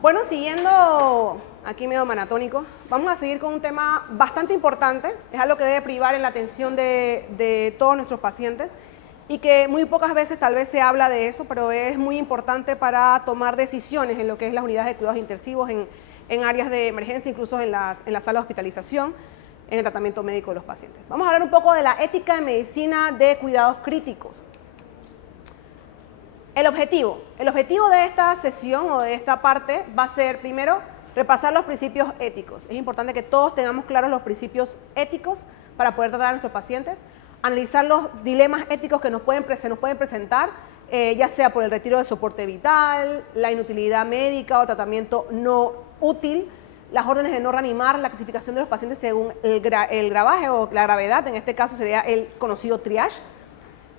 Bueno, siguiendo aquí medio maratónico, vamos a seguir con un tema bastante importante, es algo que debe privar en la atención de todos nuestros pacientes y que muy pocas veces tal vez se habla de eso, pero es muy importante para tomar decisiones en lo que es las unidades de cuidados intensivos, en áreas de emergencia, incluso en la sala de hospitalización, en el tratamiento médico de los pacientes. Vamos a hablar un poco de la ética en medicina de cuidados críticos. El objetivo de esta sesión o de esta parte va a ser, primero, repasar los principios éticos. Es importante que todos tengamos claros los principios éticos para poder tratar a nuestros pacientes, analizar los dilemas éticos que se nos pueden presentar, ya sea por el retiro de soporte vital, la inutilidad médica o tratamiento no útil, las órdenes de no reanimar, la clasificación de los pacientes según el gravaje o la gravedad, en este caso sería el conocido triage.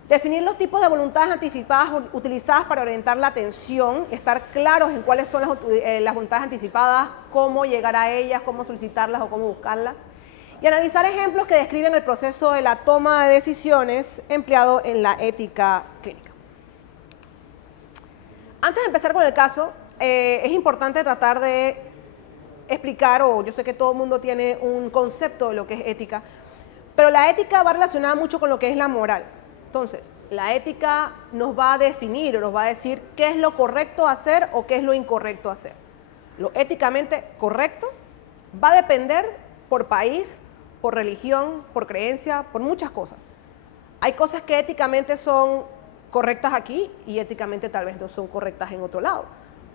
Definir los tipos de voluntades anticipadas utilizadas para orientar la atención, estar claros en cuáles son las voluntades anticipadas, cómo llegar a ellas, cómo solicitarlas o cómo buscarlas. Y analizar ejemplos que describen el proceso de la toma de decisiones empleado en la ética clínica. Antes de empezar con el caso, es importante tratar de explicar, o yo sé que todo el mundo tiene un concepto de lo que es ética, pero la ética va relacionada mucho con lo que es la moral. Entonces, la ética nos va a definir o nos va a decir qué es lo correcto hacer o qué es lo incorrecto hacer. Lo éticamente correcto va a depender por país, por religión, por creencia, por muchas cosas. Hay cosas que éticamente son correctas aquí y éticamente tal vez no son correctas en otro lado.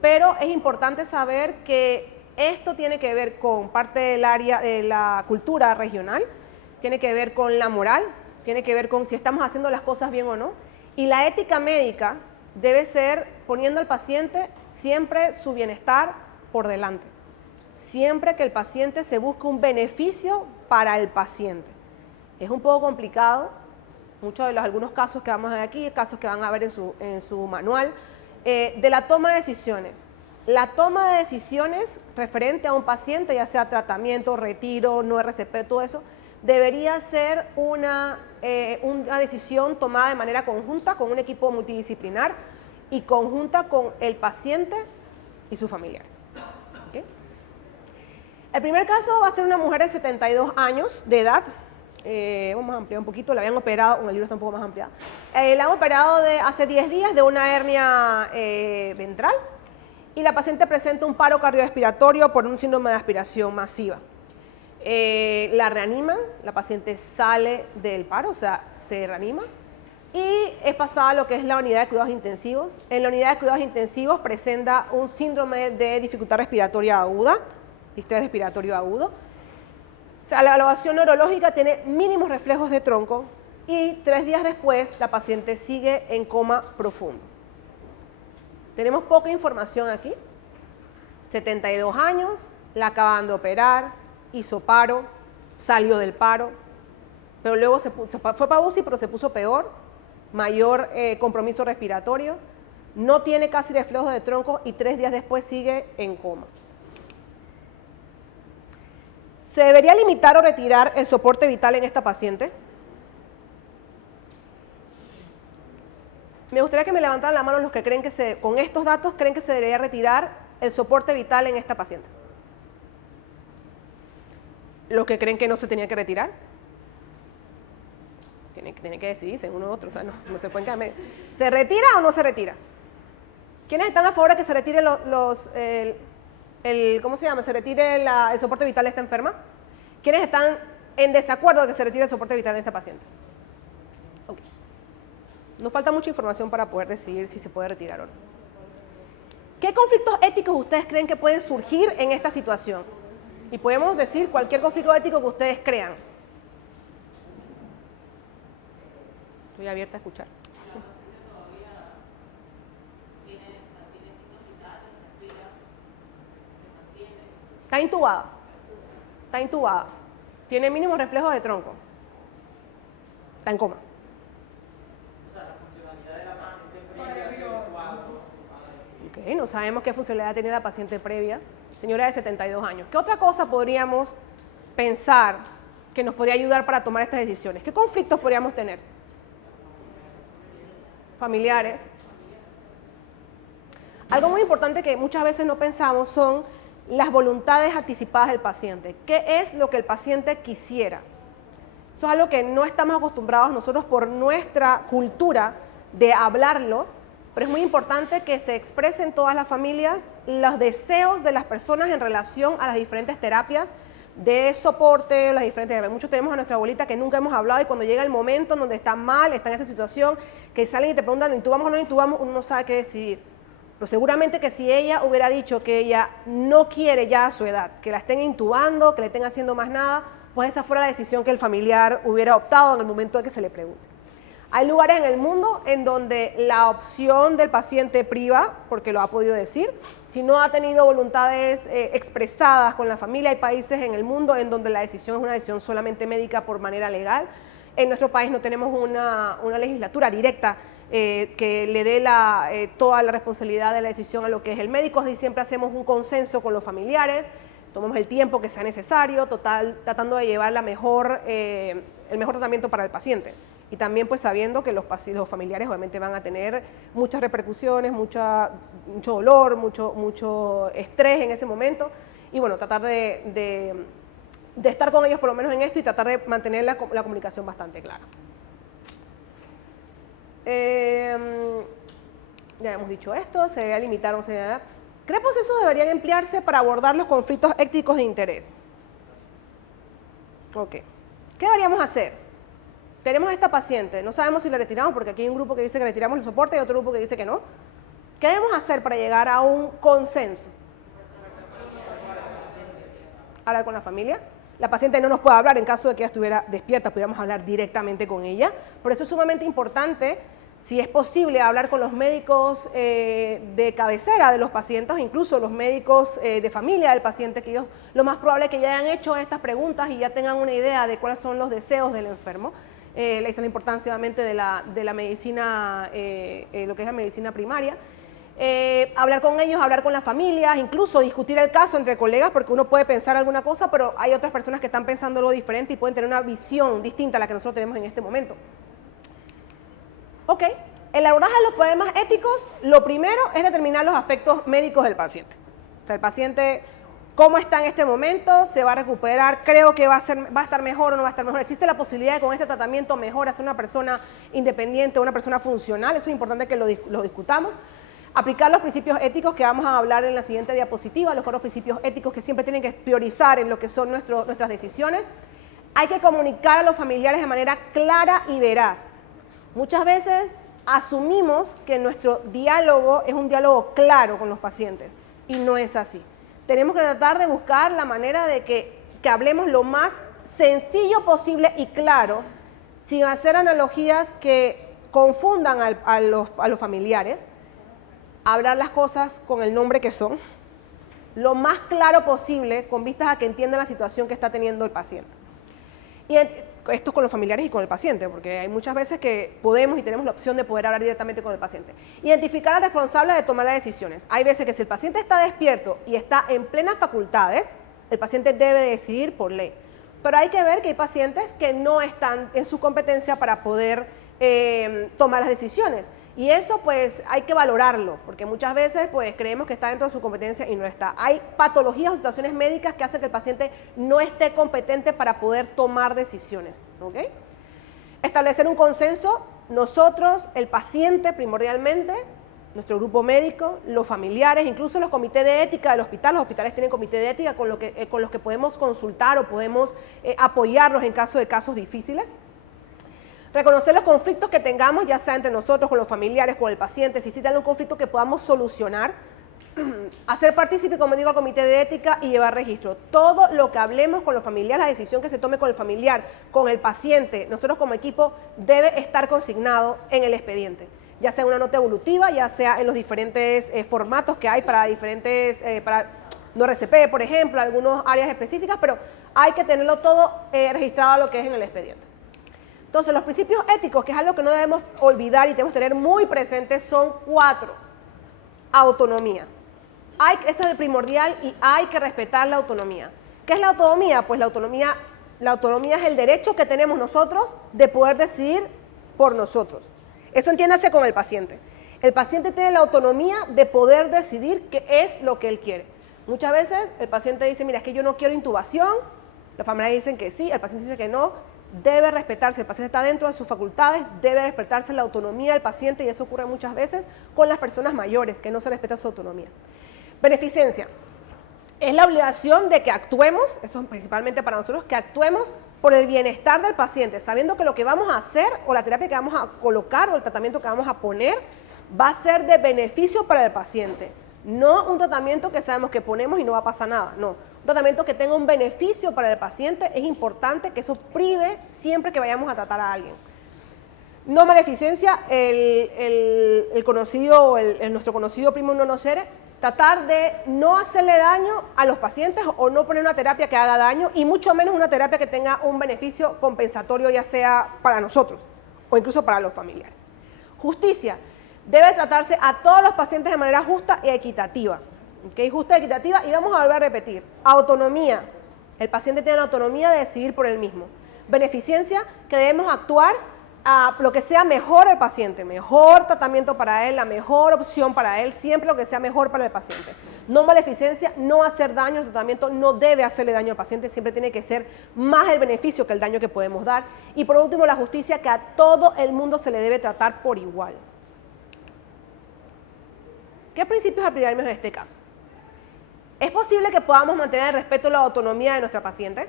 Pero es importante saber que esto tiene que ver con parte del área de la cultura regional, tiene que ver con la moral, tiene que ver con si estamos haciendo las cosas bien o no. Y la ética médica debe ser poniendo al paciente siempre su bienestar por delante. Siempre que el paciente se busque un beneficio para el paciente. Es un poco complicado, muchos de los algunos casos que vamos a ver aquí, casos que van a ver en su manual, de la toma de decisiones. La toma de decisiones referente a un paciente, ya sea tratamiento, retiro, no RCP, todo eso, debería ser una decisión tomada de manera conjunta con un equipo multidisciplinar y conjunta con el paciente y sus familiares. ¿Okay? El primer caso va a ser una mujer de 72 años de edad. Vamos a ampliar un poquito, la habían operado, el libro está un poco más ampliado. La han operado hace 10 días de una hernia ventral y la paciente presenta un paro cardiorrespiratorio por un síndrome de aspiración masiva. La reaniman, la paciente sale del paro, o sea, se reanima y es pasada a lo que es la unidad de cuidados intensivos. En la unidad de cuidados intensivos presenta un síndrome de dificultad respiratoria aguda, distrés respiratorio agudo. O sea, la evaluación neurológica tiene mínimos reflejos de tronco y 3 días después la paciente sigue en coma profundo. Tenemos poca información aquí, 72 años, la acaban de operar, hizo paro, salió del paro, pero luego fue para UCI, pero se puso peor, mayor compromiso respiratorio, no tiene casi reflejos de tronco y 3 días después sigue en coma. ¿Se debería limitar o retirar el soporte vital en esta paciente? Me gustaría que me levantaran la mano los que creen que con estos datos creen que se debería retirar el soporte vital en esta paciente. Los que creen que no se tenía que retirar. Tienen que decidirse uno u otro, o sea, no se pueden quedar medio. ¿Se retira o no se retira? ¿Quiénes están a favor de que se retire ¿cómo se llama? ¿Se retire el soporte vital de esta enferma? ¿Quiénes están en desacuerdo de que se retire el soporte vital de esta paciente? Okay. Nos falta mucha información para poder decidir si se puede retirar o no. ¿Qué conflictos éticos ustedes creen que pueden surgir en esta situación? Y podemos decir cualquier conflicto ético que ustedes crean. Estoy abierta a escuchar. Está intubada. Está intubada. Tiene mínimos reflejos de tronco. Está en coma. Okay, no sabemos qué funcionalidad tenía la paciente previa. Señora de 72 años. ¿Qué otra cosa podríamos pensar que nos podría ayudar para tomar estas decisiones? ¿Qué conflictos podríamos tener? Familiares. Algo muy importante que muchas veces no pensamos son las voluntades anticipadas del paciente. ¿Qué es lo que el paciente quisiera? Eso es algo que no estamos acostumbrados nosotros por nuestra cultura de hablarlo, pero es muy importante que se expresen en todas las familias los deseos de las personas en relación a las diferentes terapias de soporte, las diferentes terapias. Muchos tenemos a nuestra abuelita que nunca hemos hablado y cuando llega el momento en donde está mal, está en esta situación, que salen y te preguntan, ¿lo intubamos o no lo intubamos? Uno no sabe qué decidir. Pero seguramente que si ella hubiera dicho que ella no quiere ya a su edad, que la estén intubando, que le estén haciendo más nada, pues esa fuera la decisión que el familiar hubiera optado en el momento de que se le pregunte. Hay lugares en el mundo en donde la opción del paciente priva, porque lo ha podido decir, si no ha tenido voluntades expresadas con la familia. Hay países en el mundo en donde la decisión es una decisión solamente médica por manera legal. En nuestro país no tenemos una legislatura directa que le dé toda la responsabilidad de la decisión a lo que es el médico. Así siempre hacemos un consenso con los familiares, tomamos el tiempo que sea necesario, tratando de llevar el mejor tratamiento para el paciente. Y también pues sabiendo que los familiares obviamente van a tener muchas repercusiones, mucho dolor, mucho estrés en ese momento. Y bueno, tratar de estar con ellos por lo menos en esto y tratar de mantener la comunicación bastante clara. Ya hemos dicho esto, se debe limitar o no se debe. ¿Qué procesos deberían emplearse para abordar los conflictos éticos de interés? Ok. ¿Qué deberíamos hacer? Tenemos a esta paciente, no sabemos si la retiramos porque aquí hay un grupo que dice que retiramos el soporte y otro grupo que dice que no. ¿Qué debemos hacer para llegar a un consenso? Hablar con la familia. La paciente no nos puede hablar en caso de que ella estuviera despierta, pudiéramos hablar directamente con ella. Por eso es sumamente importante, si es posible, hablar con los médicos de cabecera de los pacientes, incluso los médicos de familia del paciente, que ellos lo más probable es que ya hayan hecho estas preguntas y ya tengan una idea de cuáles son los deseos del enfermo. Esa es la importancia obviamente de la medicina, lo que es la medicina primaria. Hablar con ellos, hablar con las familias, incluso discutir el caso entre colegas, porque uno puede pensar alguna cosa, pero hay otras personas que están pensando algo diferente y pueden tener una visión distinta a la que nosotros tenemos en este momento. Ok, en el abordaje de los problemas éticos, lo primero es determinar los aspectos médicos del paciente. O sea, el paciente, ¿cómo está en este momento? ¿Se va a recuperar? ¿Creo que va a estar mejor o no va a estar mejor? ¿Existe la posibilidad de con este tratamiento mejor ser una persona independiente o una persona funcional? Eso es importante que lo discutamos. Aplicar los principios éticos que vamos a hablar en la siguiente diapositiva, los 4 principios éticos que siempre tienen que priorizar en lo que son nuestras decisiones. Hay que comunicar a los familiares de manera clara y veraz. Muchas veces asumimos que nuestro diálogo es un diálogo claro con los pacientes y no es así. Tenemos que tratar de buscar la manera de que hablemos lo más sencillo posible y claro, sin hacer analogías que confundan a los familiares. Hablar las cosas con el nombre que son, lo más claro posible con vistas a que entiendan la situación que está teniendo el paciente. Y esto con los familiares y con el paciente, porque hay muchas veces que podemos y tenemos la opción de poder hablar directamente con el paciente. Identificar al responsable de tomar las decisiones. Hay veces que si el paciente está despierto y está en plenas facultades, el paciente debe decidir por ley. Pero hay que ver que hay pacientes que no están en su competencia para poder tomar las decisiones. Y eso pues hay que valorarlo, porque muchas veces pues creemos que está dentro de su competencia y no está. Hay patologías o situaciones médicas que hacen que el paciente no esté competente para poder tomar decisiones. ¿Okay? Establecer un consenso, nosotros, el paciente primordialmente, nuestro grupo médico, los familiares, incluso los comités de ética del hospital. Los hospitales tienen comité de ética con los que podemos consultar o podemos apoyarnos en caso de casos difíciles. Reconocer los conflictos que tengamos, ya sea entre nosotros, con los familiares, con el paciente, si existe algún conflicto que podamos solucionar. Hacer partícipe, como digo, al comité de ética y llevar registro. Todo lo que hablemos con los familiares, la decisión que se tome con el familiar, con el paciente, nosotros como equipo, debe estar consignado en el expediente. Ya sea en una nota evolutiva, ya sea en los diferentes formatos que hay para diferentes, para no RCP, por ejemplo, algunas áreas específicas, pero hay que tenerlo todo registrado a lo que es en el expediente. Entonces, los principios éticos, que es algo que no debemos olvidar y debemos tener muy presentes, son 4. Autonomía. Ese es el primordial y hay que respetar la autonomía. ¿Qué es la autonomía? Pues la autonomía es el derecho que tenemos nosotros de poder decidir por nosotros. Eso entiéndase con el paciente. El paciente tiene la autonomía de poder decidir qué es lo que él quiere. Muchas veces el paciente dice, mira, es que yo no quiero intubación, los familiares dicen que sí, el paciente dice que no, debe respetarse, el paciente está dentro de sus facultades, debe respetarse la autonomía del paciente y eso ocurre muchas veces con las personas mayores, que no se respeta su autonomía. Beneficencia. Es la obligación de que actuemos, eso es principalmente para nosotros, que actuemos por el bienestar del paciente, sabiendo que lo que vamos a hacer o la terapia que vamos a colocar o el tratamiento que vamos a poner va a ser de beneficio para el paciente. No un tratamiento que sabemos que ponemos y no va a pasar nada, no. Un tratamiento que tenga un beneficio para el paciente, es importante que eso prive siempre que vayamos a tratar a alguien. No maleficencia, nuestro conocido primo non nocere, tratar de no hacerle daño a los pacientes o no poner una terapia que haga daño y mucho menos una terapia que tenga un beneficio compensatorio ya sea para nosotros o incluso para los familiares. Justicia. Debe tratarse a todos los pacientes de manera justa y equitativa. ¿Okay? Justa y equitativa y vamos a volver a repetir. Autonomía. El paciente tiene la autonomía de decidir por él mismo. Beneficencia, que debemos actuar a lo que sea mejor al paciente, mejor tratamiento para él, la mejor opción para él, siempre lo que sea mejor para el paciente. No maleficencia, no hacer daño, el tratamiento no debe hacerle daño al paciente, siempre tiene que ser más el beneficio que el daño que podemos dar. Y por último, la justicia, que a todo el mundo se le debe tratar por igual. ¿Qué principios aplicaremos en este caso? ¿Es posible que podamos mantener el respeto y la autonomía de nuestra paciente?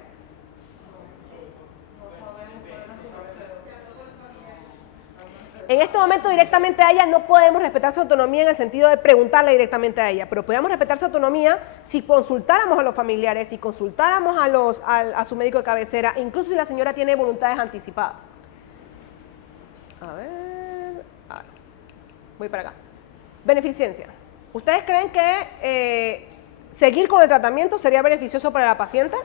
En este momento directamente a ella no podemos respetar su autonomía en el sentido de preguntarle directamente a ella, pero podemos respetar su autonomía si consultáramos a los familiares, si consultáramos a su médico de cabecera, incluso si la señora tiene voluntades anticipadas. A ver, voy para acá. Beneficencia. ¿Ustedes creen que seguir con el tratamiento sería beneficioso para la paciente?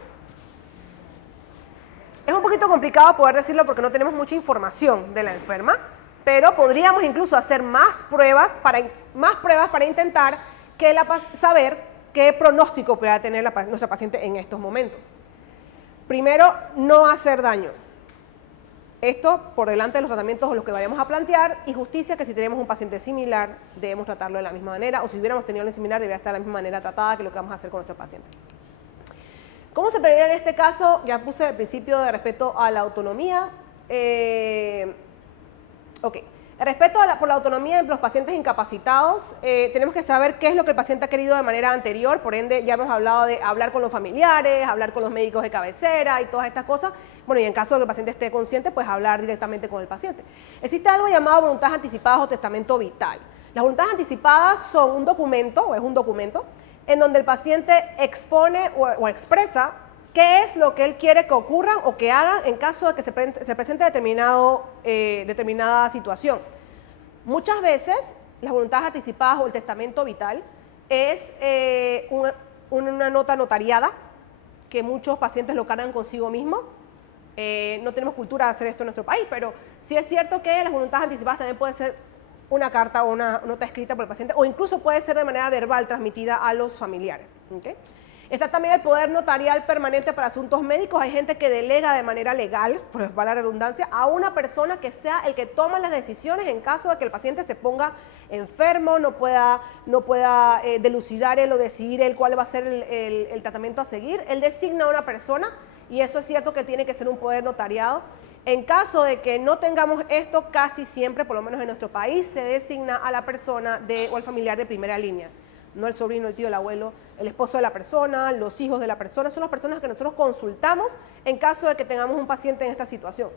Es un poquito complicado poder decirlo porque no tenemos mucha información de la enferma, pero podríamos incluso hacer más pruebas para intentar saber qué pronóstico pueda tener nuestra paciente en estos momentos. Primero, no hacer daño. Esto por delante de los tratamientos o los que vayamos a plantear, y justicia, que si tenemos un paciente similar debemos tratarlo de la misma manera, o si hubiéramos tenido un similar debería estar de la misma manera tratada que lo que vamos a hacer con nuestro paciente. ¿Cómo se prevería en este caso? Ya puse el principio de respeto a la autonomía. El respeto por la autonomía de los pacientes incapacitados, tenemos que saber qué es lo que el paciente ha querido de manera anterior, por ende ya hemos hablado de hablar con los familiares, hablar con los médicos de cabecera y todas estas cosas. Bueno, y en caso de que el paciente esté consciente, pues hablar directamente con el paciente. Existe algo llamado voluntades anticipadas o testamento vital. Las voluntades anticipadas son un documento, o es un documento, en donde el paciente expone o expresa qué es lo que él quiere que ocurran o que hagan en caso de que se presente determinada situación. Muchas veces las voluntades anticipadas o el testamento vital es una nota notariada que muchos pacientes lo cargan consigo mismo. No tenemos cultura de hacer esto en nuestro país, pero sí es cierto que las voluntades anticipadas también puede ser una carta o una nota escrita por el paciente o incluso puede ser de manera verbal transmitida a los familiares. ¿Okay? Está también el poder notarial permanente para asuntos médicos. Hay gente que delega de manera legal, por la redundancia, a una persona que sea el que toma las decisiones en caso de que el paciente se ponga enfermo, no pueda delucidar él o decidir él cuál va a ser el tratamiento a seguir. Él designa a una persona y eso es cierto que tiene que ser un poder notariado. En caso de que no tengamos esto, casi siempre, por lo menos en nuestro país, se designa a la persona o al familiar de primera línea. No el sobrino, el tío, el abuelo, el esposo de la persona, los hijos de la persona, son las personas que nosotros consultamos en caso de que tengamos un paciente en esta situación.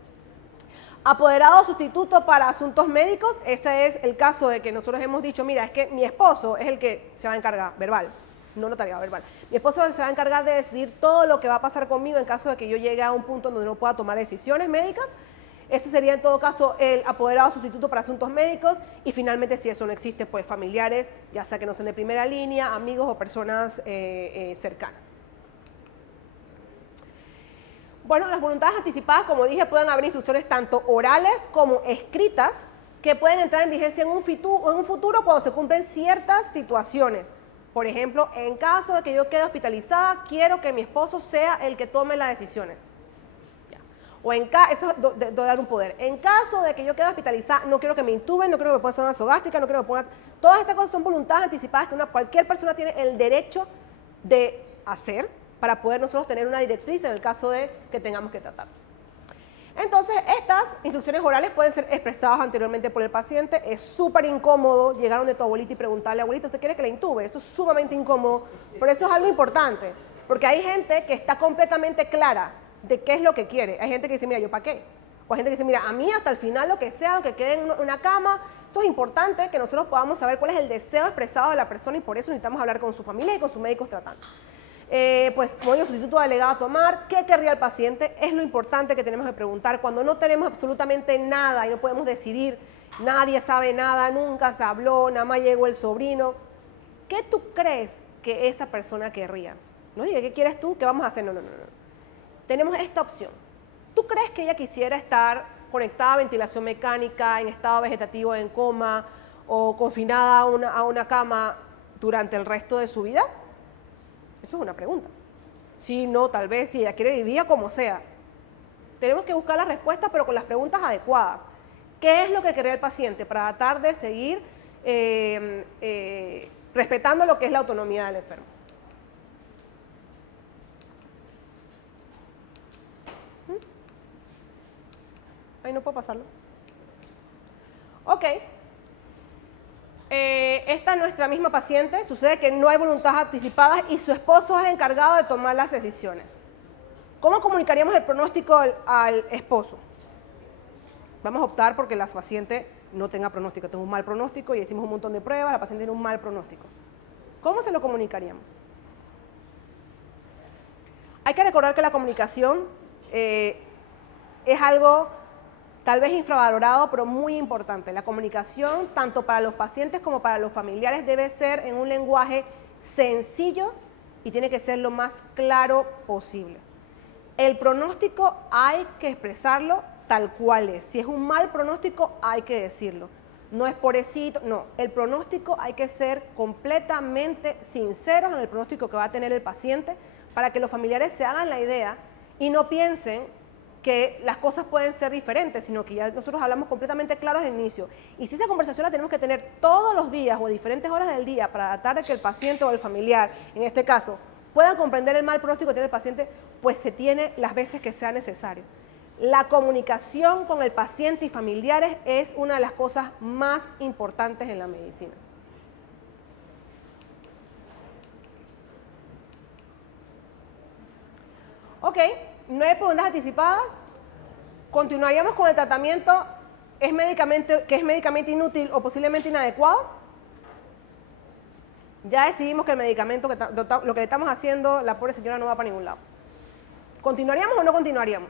Apoderado sustituto para asuntos médicos, ese es el caso de que nosotros hemos dicho, mira, es que mi esposo es el que se va a encargar, verbal, no notariado, verbal. Mi esposo se va a encargar de decidir todo lo que va a pasar conmigo en caso de que yo llegue a un punto donde no pueda tomar decisiones médicas. Ese sería en todo caso el apoderado sustituto para asuntos médicos y finalmente si eso no existe, pues familiares, ya sea que no sean de primera línea, amigos o personas cercanas. Bueno, las voluntades anticipadas, como dije, pueden haber instrucciones tanto orales como escritas que pueden entrar en vigencia en un futuro cuando se cumplen ciertas situaciones. Por ejemplo, en caso de que yo quede hospitalizada, quiero que mi esposo sea el que tome las decisiones. O eso es dar un poder. En caso de que yo quede hospitalizada, no quiero que me intuben, no quiero que me pongan una nasogástrica, no quiero que me pongan... Todas estas cosas son voluntades anticipadas que cualquier persona tiene el derecho de hacer para poder nosotros tener una directriz en el caso de que tengamos que tratar. Entonces, estas instrucciones orales pueden ser expresadas anteriormente por el paciente. Es súper incómodo llegar donde tu abuelita y preguntarle, abuelita, ¿usted quiere que la intube? Eso es sumamente incómodo, pero eso es algo importante, porque hay gente que está completamente clara de qué es lo que quiere. Hay gente que dice, mira, ¿yo para qué? O hay gente que dice, mira, a mí hasta el final lo que sea, lo que quede en una cama. Eso es importante que nosotros podamos saber cuál es el deseo expresado de la persona y por eso necesitamos hablar con su familia y con sus médicos tratantes. Pues, como digo, sustituto delegado a tomar, ¿qué querría el paciente? Es lo importante que tenemos que preguntar. Cuando no tenemos absolutamente nada y no podemos decidir, nadie sabe nada, nunca se habló, nada más llegó el sobrino, ¿qué tú crees que esa persona querría? No diga, ¿qué quieres tú? ¿Qué vamos a hacer? No. Tenemos esta opción. ¿Tú crees que ella quisiera estar conectada a ventilación mecánica, en estado vegetativo, en coma o confinada a una cama durante el resto de su vida? Eso es una pregunta. Sí, no, tal vez, si ella quiere vivir como sea. Tenemos que buscar las respuestas, pero con las preguntas adecuadas. ¿Qué es lo que quería el paciente para tratar de seguir respetando lo que es la autonomía del enfermo? Ahí no puedo pasarlo. Ok. Esta es nuestra misma paciente. Sucede que no hay voluntades anticipadas y su esposo es el encargado de tomar las decisiones. ¿Cómo comunicaríamos el pronóstico al esposo? Vamos a optar porque la paciente no tenga pronóstico, tenga un mal pronóstico y hicimos un montón de pruebas, la paciente tiene un mal pronóstico. ¿Cómo se lo comunicaríamos? Hay que recordar que la comunicación es algo tal vez infravalorado, pero muy importante. La comunicación, tanto para los pacientes como para los familiares, debe ser en un lenguaje sencillo y tiene que ser lo más claro posible. El pronóstico hay que expresarlo tal cual es. Si es un mal pronóstico, hay que decirlo. No es pobrecito, no. El pronóstico hay que ser completamente sinceros en el pronóstico que va a tener el paciente para que los familiares se hagan la idea y no piensen que las cosas pueden ser diferentes, sino que ya nosotros hablamos completamente claros al inicio. Y si esa conversación la tenemos que tener todos los días o a diferentes horas del día para tratar de que el paciente o el familiar, en este caso, puedan comprender el mal pronóstico que tiene el paciente, pues se tiene las veces que sea necesario. La comunicación con el paciente y familiares es una de las cosas más importantes en la medicina. Ok. 9 preguntas anticipadas. Continuaríamos con el tratamiento. ¿Es medicamento inútil o posiblemente inadecuado? Ya decidimos que el medicamento, lo que le estamos haciendo, la pobre señora no va para ningún lado. ¿Continuaríamos o no continuaríamos?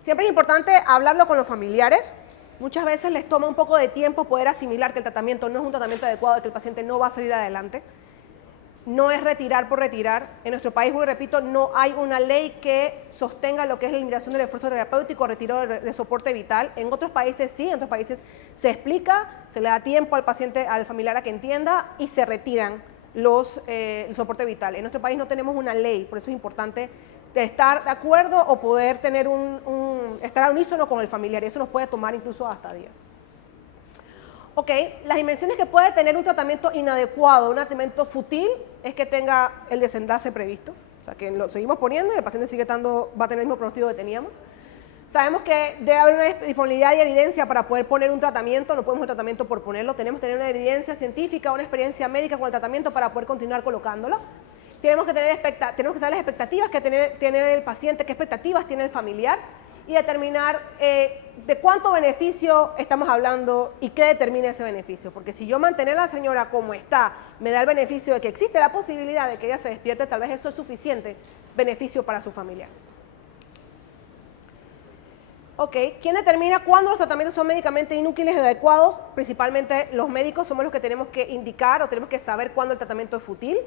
Siempre es importante hablarlo con los familiares. Muchas veces les toma un poco de tiempo poder asimilar que el tratamiento no es un tratamiento adecuado, que el paciente no va a salir adelante. No es retirar por retirar. En nuestro país, muy repito, no hay una ley que sostenga lo que es la limitación del esfuerzo terapéutico o retiro de soporte vital. En otros países sí, en otros países se explica, se le da tiempo al paciente, al familiar a que entienda y se retiran el soporte vital. En nuestro país no tenemos una ley, por eso es importante estar de acuerdo o poder tener estar al unísono con el familiar. Y eso nos puede tomar incluso hasta días. Ok, las dimensiones que puede tener un tratamiento inadecuado, un tratamiento fútil, es que tenga el desenlace previsto. O sea, que lo seguimos poniendo y el paciente va a tener el mismo pronóstico que teníamos. Sabemos que debe haber una disponibilidad y evidencia para poder poner un tratamiento, no podemos un tratamiento por ponerlo, tenemos que tener una evidencia científica, una experiencia médica con el tratamiento para poder continuar colocándolo. Tenemos que saber las expectativas que tiene el paciente, qué expectativas tiene el familiar, y determinar de cuánto beneficio estamos hablando y qué determina ese beneficio. Porque si yo mantener a la señora como está, me da el beneficio de que existe la posibilidad de que ella se despierte, tal vez eso es suficiente beneficio para su familiar. Ok, ¿quién determina cuándo los tratamientos son médicamente inútiles y adecuados? Principalmente los médicos somos los que tenemos que indicar o tenemos que saber cuándo el tratamiento es fútil.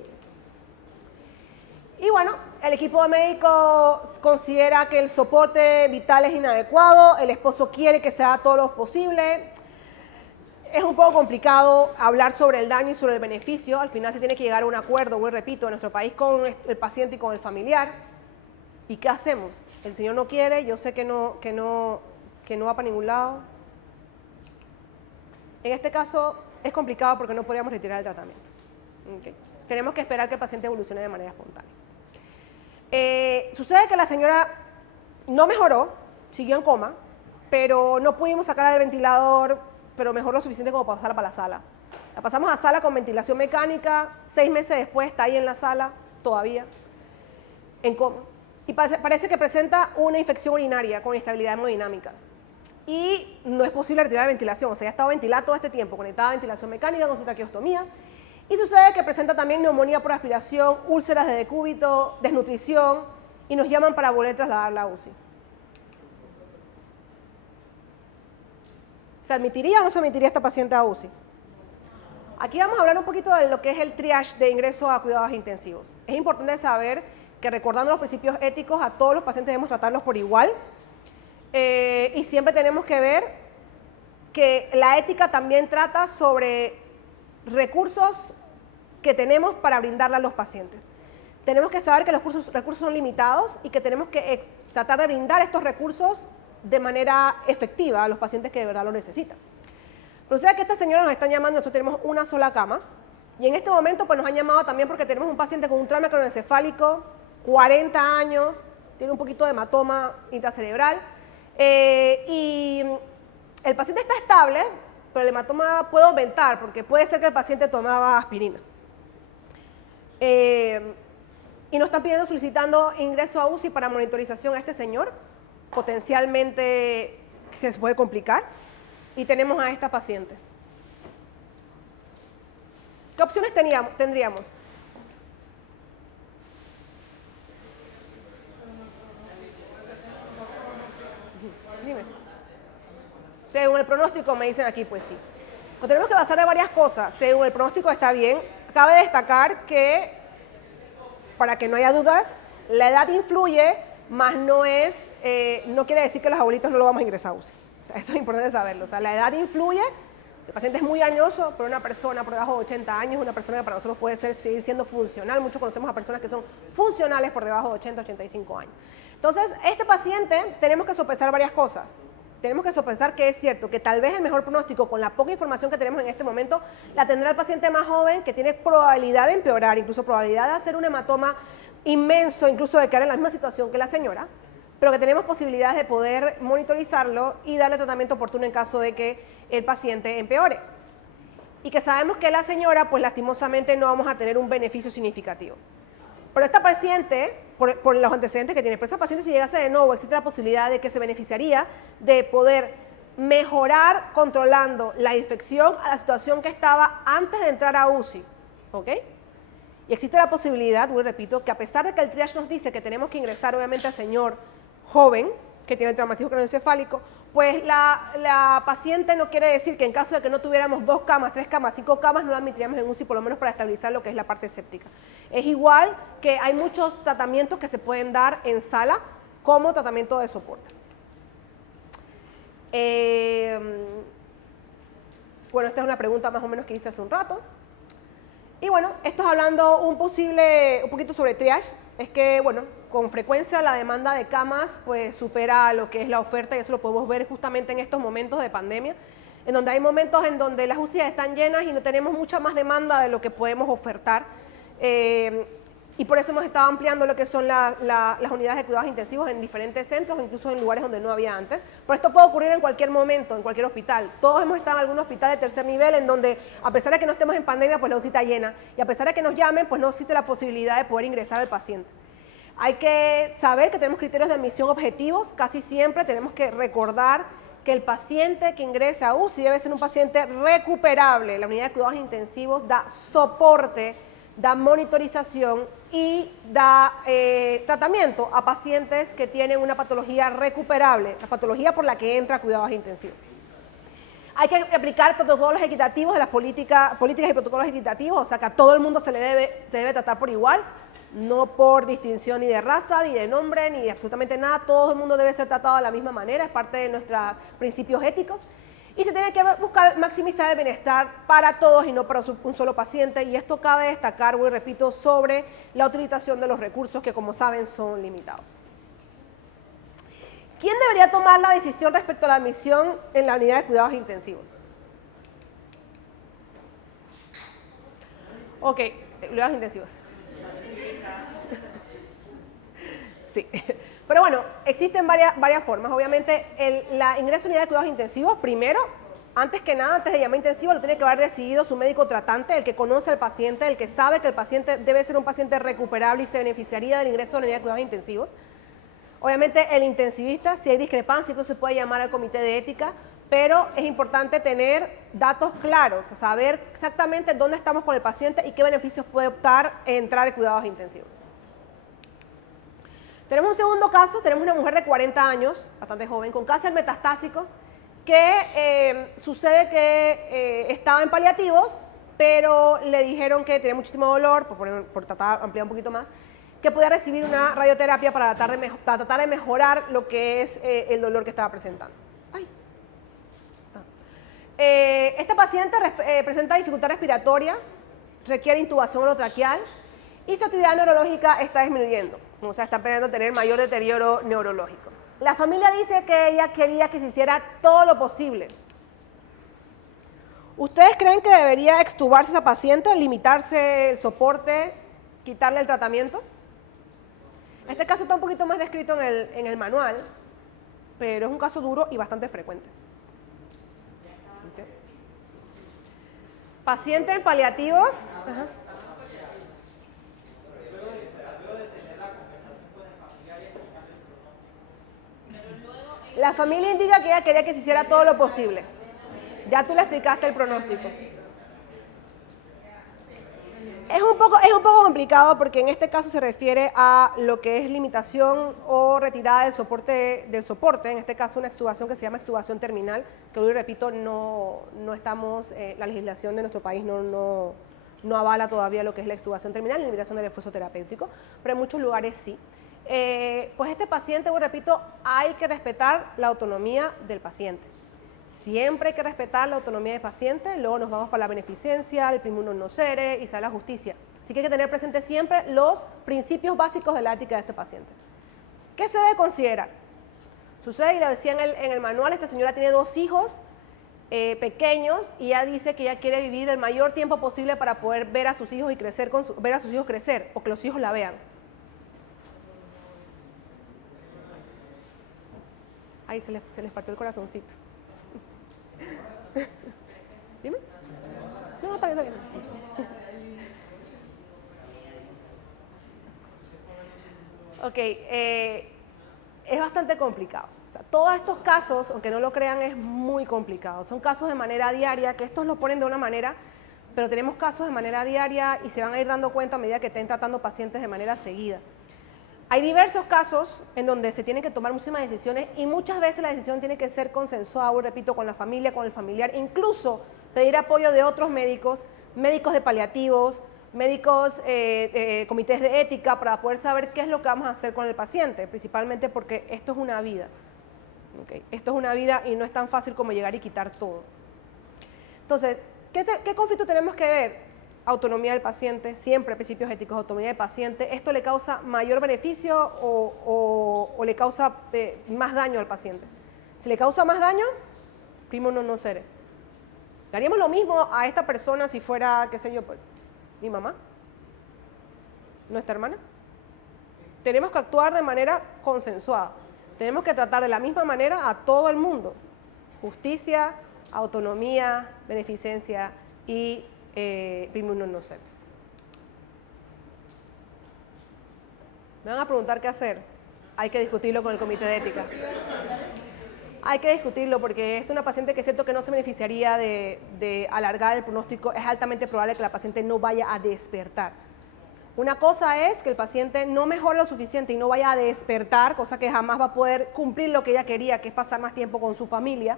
Y bueno, el equipo de médicos considera que el soporte vital es inadecuado, el esposo quiere que sea todo lo posible. Es un poco complicado hablar sobre el daño y sobre el beneficio. Al final se tiene que llegar a un acuerdo, repito, en nuestro país con el paciente y con el familiar. ¿Y qué hacemos? El señor no quiere, yo sé que no va para ningún lado. En este caso es complicado porque no podríamos retirar el tratamiento. Okay. Tenemos que esperar que el paciente evolucione de manera espontánea. Sucede que la señora no mejoró, siguió en coma, pero no pudimos sacar al ventilador, pero mejoró lo suficiente como para pasarla para la sala. La pasamos a sala con ventilación mecánica, 6 meses después está ahí en la sala, todavía, en coma. Y parece que presenta una infección urinaria con inestabilidad hemodinámica. Y no es posible retirar la ventilación, o sea, ya ha estado ventilada todo este tiempo, conectada a ventilación mecánica con su traqueostomía. Y sucede que presenta también neumonía por aspiración, úlceras de decúbito, desnutrición, y nos llaman para volver a trasladarla a UCI. ¿Se admitiría o no se admitiría esta paciente a UCI? Aquí vamos a hablar un poquito de lo que es el triage de ingreso a cuidados intensivos. Es importante saber que, recordando los principios éticos, a todos los pacientes debemos tratarlos por igual, y siempre tenemos que ver que la ética también trata sobre recursos que tenemos para brindarle a los pacientes. Tenemos que saber que los recursos son limitados y que tenemos que tratar de brindar estos recursos de manera efectiva a los pacientes que de verdad lo necesitan. Pero sea que esta señora nos están llamando, nosotros tenemos una sola cama, y en este momento pues nos han llamado también porque tenemos un paciente con un trauma craneoencefálico, 40 años, tiene un poquito de hematoma intracerebral, y el paciente está estable, pero el hematoma puede aumentar porque puede ser que el paciente tomaba aspirina. Y nos están solicitando ingreso a UCI para monitorización a este señor, potencialmente que se puede complicar, y tenemos a esta paciente. ¿Qué opciones tendríamos? Dime. Según el pronóstico, me dicen aquí, pues sí. Nos tenemos que basar en varias cosas. Según el pronóstico está bien. Cabe destacar que, para que no haya dudas, la edad influye, más no quiere decir que los abuelitos no lo vamos a ingresar a UCI. O sea, eso es importante saberlo. O sea, la edad influye. Si el paciente es muy añoso, pero una persona por debajo de 80 años, una persona que para nosotros puede seguir siendo funcional. Muchos conocemos a personas que son funcionales por debajo de 80, 85 años. Entonces, este paciente tenemos que sopesar varias cosas. Tenemos que sopesar que es cierto que tal vez el mejor pronóstico, con la poca información que tenemos en este momento, la tendrá el paciente más joven, que tiene probabilidad de empeorar, incluso probabilidad de hacer un hematoma inmenso, incluso de quedar en la misma situación que la señora, pero que tenemos posibilidades de poder monitorizarlo y darle tratamiento oportuno en caso de que el paciente empeore. Y que sabemos que la señora, pues lastimosamente no vamos a tener un beneficio significativo. Pero esta paciente, por los antecedentes que tiene, pero esta paciente si llegase de nuevo, existe la posibilidad de que se beneficiaría de poder mejorar controlando la infección a la situación que estaba antes de entrar a UCI, ¿ok? Y existe la posibilidad, repito, que a pesar de que el triage nos dice que tenemos que ingresar obviamente al señor joven, que tiene el traumatismo craneoencefálico, pues la paciente no quiere decir que en caso de que no tuviéramos 2 camas, 3 camas, 5 camas, no la admitiríamos en UCI, por lo menos para estabilizar lo que es la parte séptica. Es igual que hay muchos tratamientos que se pueden dar en sala como tratamiento de soporte. Bueno, esta es una pregunta más o menos que hice hace un rato. Y bueno, esto es hablando un poquito sobre triage. Es que, bueno, con frecuencia la demanda de camas pues supera lo que es la oferta, y eso lo podemos ver justamente en estos momentos de pandemia, en donde hay momentos en donde las UCI están llenas y no tenemos mucha más demanda de lo que podemos ofertar. Y por eso hemos estado ampliando lo que son las unidades de cuidados intensivos en diferentes centros, incluso en lugares donde no había antes. Pero esto puede ocurrir en cualquier momento, en cualquier hospital. Todos hemos estado en algún hospital de tercer nivel en donde, a pesar de que no estemos en pandemia, pues la UCI está llena. Y a pesar de que nos llamen, pues no existe la posibilidad de poder ingresar al paciente. Hay que saber que tenemos criterios de admisión objetivos. Casi siempre tenemos que recordar que el paciente que ingresa a UCI debe ser un paciente recuperable. La unidad de cuidados intensivos da soporte, da monitorización y da tratamiento a pacientes que tienen una patología recuperable, la patología por la que entra a cuidados intensivos. Hay que aplicar protocolos equitativos de las políticas y protocolos equitativos, o sea que a todo el mundo se debe tratar por igual, no por distinción ni de raza, ni de nombre, ni de absolutamente nada. Todo el mundo debe ser tratado de la misma manera, es parte de nuestros principios éticos. Y se tiene que buscar maximizar el bienestar para todos y no para un solo paciente. Y esto cabe destacar, repito, sobre la utilización de los recursos que, como saben, son limitados. ¿Quién debería tomar la decisión respecto a la admisión en la unidad de cuidados intensivos? Ok, cuidados intensivos. Sí, pero bueno, existen varias formas. Obviamente, la ingreso a unidad de cuidados intensivos, primero, antes que nada, antes de llamar intensivo, lo tiene que haber decidido su médico tratante, el que conoce al paciente, el que sabe que el paciente debe ser un paciente recuperable y se beneficiaría del ingreso a la unidad de cuidados intensivos. Obviamente, el intensivista, si hay discrepancia, incluso se puede llamar al comité de ética, pero es importante tener datos claros, saber exactamente dónde estamos con el paciente y qué beneficios puede optar en entrar en cuidados intensivos. Tenemos un segundo caso, tenemos una mujer de 40 años, bastante joven, con cáncer metastásico, que sucede que estaba en paliativos, pero le dijeron que tenía muchísimo dolor, por tratar de ampliar un poquito más, que podía recibir una radioterapia para tratar de mejorar lo que es el dolor que estaba presentando. Esta paciente presenta dificultad respiratoria, requiere intubación orotraqueal y su actividad neurológica está disminuyendo, o sea, está empezando a tener mayor deterioro neurológico. La familia dice que ella quería que se hiciera todo lo posible. ¿Ustedes creen que debería extubarse esa paciente, limitarse el soporte, quitarle el tratamiento? Este caso está un poquito más descrito en el manual, pero es un caso duro y bastante frecuente. ¿Okay? Pacientes en paliativos. Ajá. La familia indica que ella quería que se hiciera todo lo posible. Ya tú le explicaste el pronóstico. Es un poco complicado porque en este caso se refiere a lo que es limitación o retirada del soporte, en este caso una extubación que se llama extubación terminal, que hoy repito, no estamos, la legislación de nuestro país no avala todavía lo que es la extubación terminal, la limitación del esfuerzo terapéutico, pero en muchos lugares sí. Pues este paciente, hoy repito, hay que respetar la autonomía del paciente. Siempre hay que respetar la autonomía del paciente, luego nos vamos para la beneficencia, el primum non nocere y sale la justicia. Así que hay que tener presente siempre los principios básicos de la ética de este paciente. ¿Qué se debe considerar? Sucede, y lo decía en el manual, esta señora tiene 2 hijos pequeños y ella dice que ella quiere vivir el mayor tiempo posible para poder ver a sus hijos y crecer, ver a sus hijos crecer o que los hijos la vean. Ahí se les partió el corazoncito. ¿Dime? No, está bien, está bien. Ok, es bastante complicado. O sea, todos estos casos, aunque no lo crean, es muy complicado. Son casos de manera diaria, que estos lo ponen de una manera, pero tenemos casos de manera diaria y se van a ir dando cuenta a medida que estén tratando pacientes de manera seguida. Hay diversos casos en donde se tienen que tomar muchísimas decisiones y muchas veces la decisión tiene que ser consensuada, repito, con la familia, con el familiar, incluso pedir apoyo de otros médicos, médicos de paliativos, médicos, comités de ética, para poder saber qué es lo que vamos a hacer con el paciente, principalmente porque esto es una vida. ¿Okay? Esto es una vida y no es tan fácil como llegar y quitar todo. Entonces, ¿qué conflicto tenemos que ver? Autonomía del paciente, siempre principios éticos, autonomía del paciente. ¿Esto le causa mayor beneficio o le causa más daño al paciente? Si le causa más daño, primum non nocere. ¿Le haríamos lo mismo a esta persona si fuera, qué sé yo, pues, mi mamá? ¿Nuestra hermana? Tenemos que actuar de manera consensuada. Tenemos que tratar de la misma manera a todo el mundo. Justicia, autonomía, beneficencia y primum non nocere. Me van a preguntar qué hacer. Hay que discutirlo con el comité de ética. Hay que discutirlo porque es una paciente que es cierto que no se beneficiaría de alargar el pronóstico. Es altamente probable que la paciente no vaya a despertar. Una cosa es que el paciente no mejore lo suficiente y no vaya a despertar, cosa que jamás va a poder cumplir lo que ella quería, que es pasar más tiempo con su familia.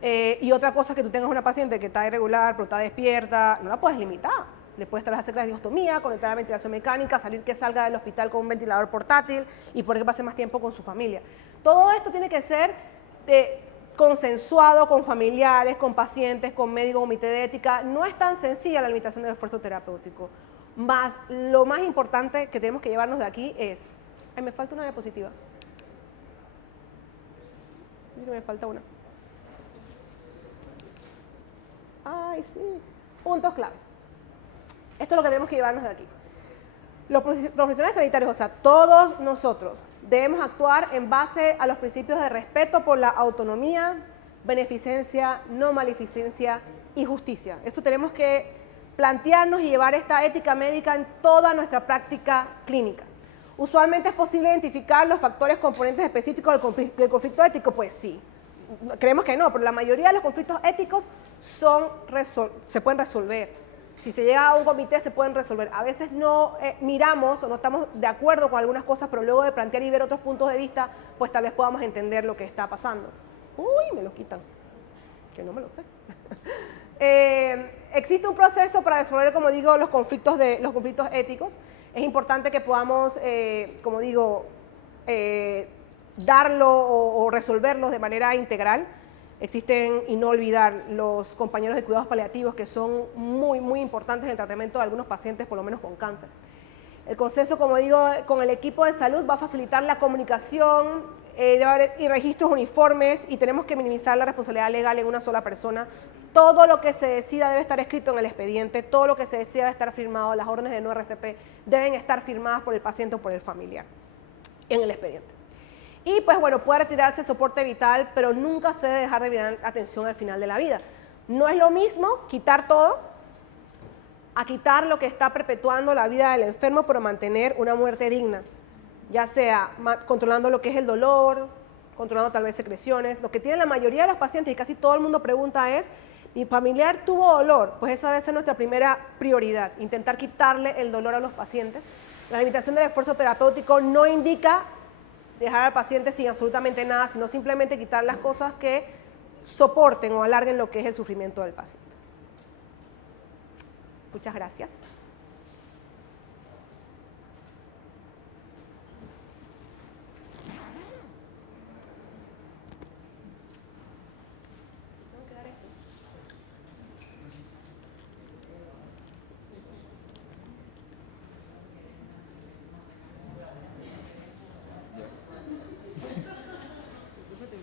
Y otra cosa es que tú tengas una paciente que está irregular, pero está despierta, no la puedes limitar. Le puedes hacer traqueostomía, conectar a la ventilación mecánica, que salga del hospital con un ventilador portátil y poder que pase más tiempo con su familia. Todo esto tiene que ser consensuado con familiares, con pacientes, con médicos, comité de ética. No es tan sencilla la limitación del esfuerzo terapéutico. Lo más importante que tenemos que llevarnos de aquí es... me falta una diapositiva. Mira, me falta una. Ay, sí. Puntos claves. Esto es lo que tenemos que llevarnos de aquí. Los profesionales sanitarios, o sea, todos nosotros, debemos actuar en base a los principios de respeto por la autonomía, beneficencia, no maleficencia y justicia. Eso tenemos que plantearnos y llevar esta ética médica en toda nuestra práctica clínica. Usualmente es posible identificar los factores componentes específicos del conflicto ético, pues sí. Creemos que no, pero la mayoría de los conflictos éticos se pueden resolver. Si se llega a un comité se pueden resolver. A veces no miramos o no estamos de acuerdo con algunas cosas, pero luego de plantear y ver otros puntos de vista, pues tal vez podamos entender lo que está pasando. Uy, me lo quitan, que no me lo sé. Existe un proceso para resolver, como digo, los conflictos éticos. Es importante que podamos, como digo, darlo o resolverlos de manera integral. Existen, y no olvidar, los compañeros de cuidados paliativos que son muy, muy importantes en el tratamiento de algunos pacientes, por lo menos con cáncer. El consenso, como digo, con el equipo de salud va a facilitar la comunicación y registros uniformes, y tenemos que minimizar la responsabilidad legal en una sola persona. Todo lo que se decida debe estar escrito en el expediente, todo lo que se decida debe estar firmado, las órdenes de no RCP deben estar firmadas por el paciente o por el familiar en el expediente. Y pues bueno, puede retirarse el soporte vital, pero nunca se debe dejar de brindar atención al final de la vida. No es lo mismo quitar todo a quitar lo que está perpetuando la vida del enfermo, pero mantener una muerte digna, ya sea controlando lo que es el dolor, controlando tal vez secreciones. Lo que tiene la mayoría de los pacientes, y casi todo el mundo pregunta es, ¿mi familiar tuvo dolor? Pues esa debe ser nuestra primera prioridad, intentar quitarle el dolor a los pacientes. La limitación del esfuerzo terapéutico no indica dejar al paciente sin absolutamente nada, sino simplemente quitar las cosas que soporten o alarguen lo que es el sufrimiento del paciente. Muchas gracias.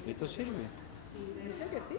¿Esto sirve? Dicen que sí.